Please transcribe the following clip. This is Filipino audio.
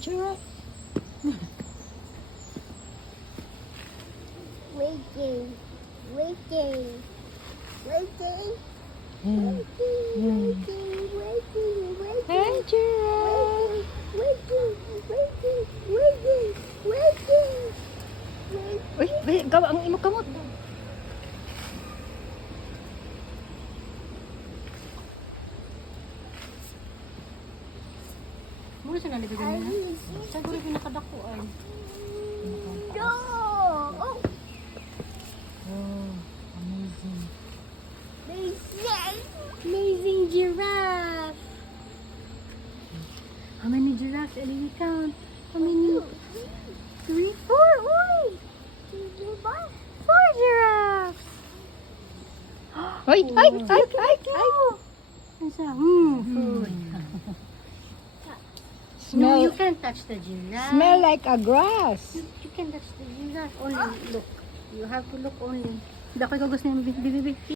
Giraffe. Waiting. Waiting. Waiting. Hmm. Waiting. Waiting. Waiting. Hey, giraffe. Waiting. Waiting. Waiting. Waiting. Uy, gawa ang imo kamot. Muna siya nalibigyan na. Siguro pinakadako ay. No. Oh. Oh, amazing. Amazing giraffe. How many giraffes? Let me count. How many? 3, 4. Uy! 4 giraffes. Ay, ay, ay, ay, ay. Ano siya? Food. No, Smell, you can't touch the giraffe. smell like a grass. You can touch the giraffe. Only look. You have to look only. Hindi ako gusto niya, bibi.